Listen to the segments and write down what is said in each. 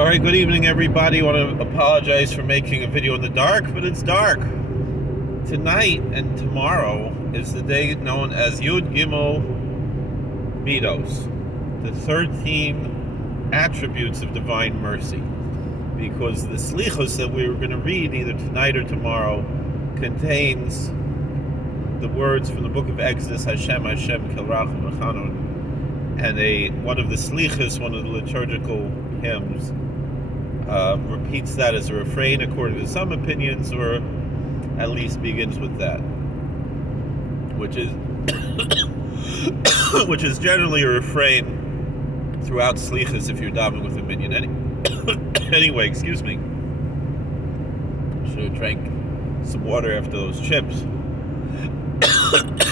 Alright, good evening everybody. I want to apologize for making a video in the dark, but it's dark. Tonight and tomorrow is the day known as Yud Gimel Middos, the 13 attributes of divine mercy. Because the Slichos that we're going to read either tonight or tomorrow contains the words from the book of Exodus, Hashem, Hashem, Kel Rachum V'Chanun, and one of the Slichos, one of the liturgical hymns, repeats that as a refrain according to some opinions, or at least begins with that, which is generally a refrain throughout Slichos if you're davening with a minyan. Anyway, excuse me. Should have drank some water after those chips.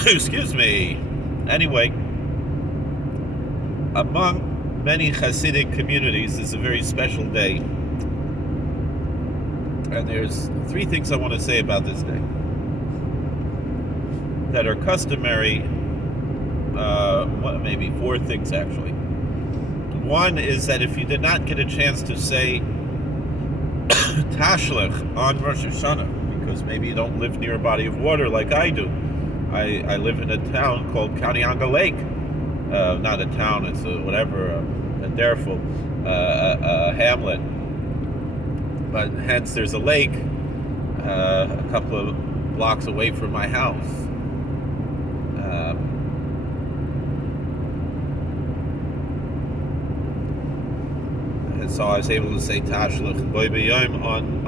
Excuse me. Anyway, among many Hasidic communities, this is a very special day. And there's three things I want to say about this day that are customary, maybe four things actually. One is that if you did not get a chance to say Tashlech on Rosh Hashanah, because maybe you don't live near a body of water like I do. I live in a town called Kanianga Lake. Not a town, it's a derfel, a hamlet. But hence there's a lake a couple of blocks away from my house. And so I was able to say Tashlech Boi B'Yom on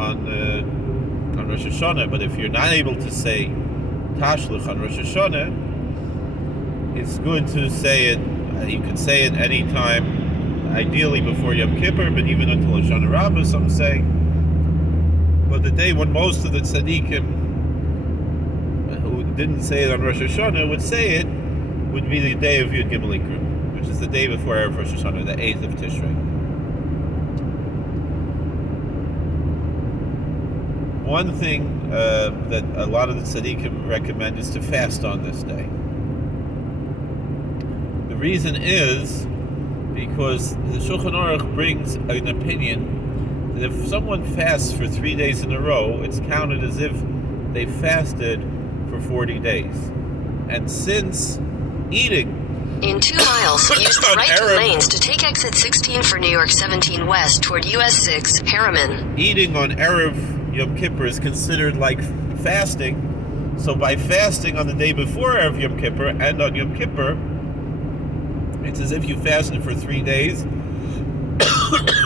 Rosh Hashanah. But if you're not able to say Tashlech on Rosh Hashanah, it's good to say it. You can say it any time, ideally before Yom Kippur, but even until Hoshana Rabbah, some say. But the day when most of the tzaddikim who didn't say it on Rosh Hashanah would say it would be the day of Yud Gimel Ikrim, which is the day before Erev Rosh Hashanah, the 8th of Tishrei. One thing that a lot of the tzaddikim recommend is to fast on this day. The reason is because the Shulchan Aruch brings an opinion that if someone fasts for 3 days in a row, it's counted as if they fasted for 40 days. And since eating in 2 miles, use the right 2 lanes to take exit 16 for New York 17 West toward US 6, Harriman. Eating on Erev Yom Kippur is considered like fasting. So by fasting on the day before Erev Yom Kippur and on Yom Kippur, it's as if you fasted for 3 days,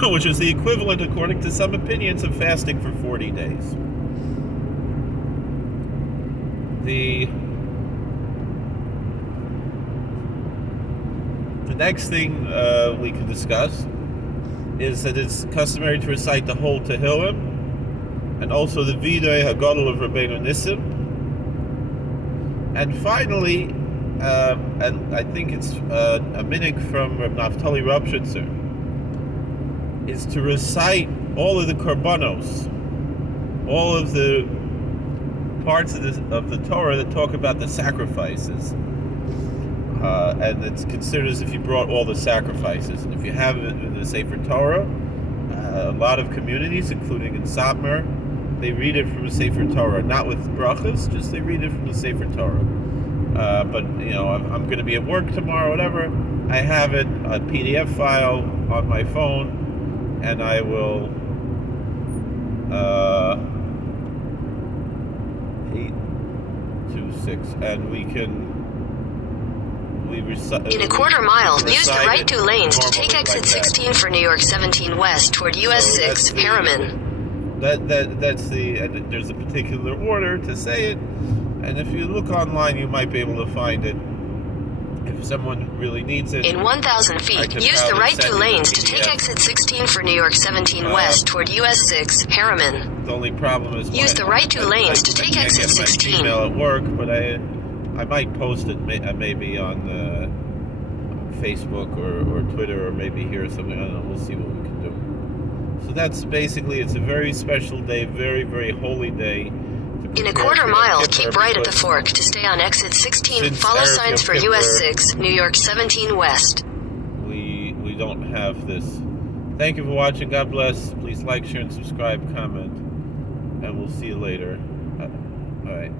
which is the equivalent, according to some opinions, of fasting for 40 days. The next thing we can discuss is that it's customary to recite the whole Tehillim, and also the Videi Hagadol of Rabbeinu Nissim. And finally, and I think it's a minhag from Reb Naftali Rabshitzer, is to recite all of the korbanos, all of the parts of the Torah that talk about the sacrifices. And it's considered as if you brought all the sacrifices. And if you have it in the Sefer Torah, a lot of communities, including in Satmar, they read it from the Sefer Torah, not with brachas, just they read it from the Sefer Torah. But I'm going to be at work tomorrow, whatever. I have it, a PDF file on my phone, and I will 826, and in a quarter mile, use the right 2 lanes to take exit 16 for New York 17 West toward US 6, Harriman. There's a particular order to say it, and if you look online, you might be able to find it. If someone really needs it. In 1,000 feet, use the right 2 lanes to take exit 16 for New York 17 West toward US 6, Harriman. The only problem is use the right 2 lanes to take exit 16. I email at work, but I might post it maybe on Facebook or Twitter, or maybe here or something. I don't know. We'll see what we can do. So that's basically, it's a very special day, very, very holy day. In a quarter mile, keep right at the fork to stay on exit 16. Follow signs for US 6, New York 17 West. We don't have this Thank you for watching. God bless. Please like, share, and subscribe, comment. And we'll see you later. All right.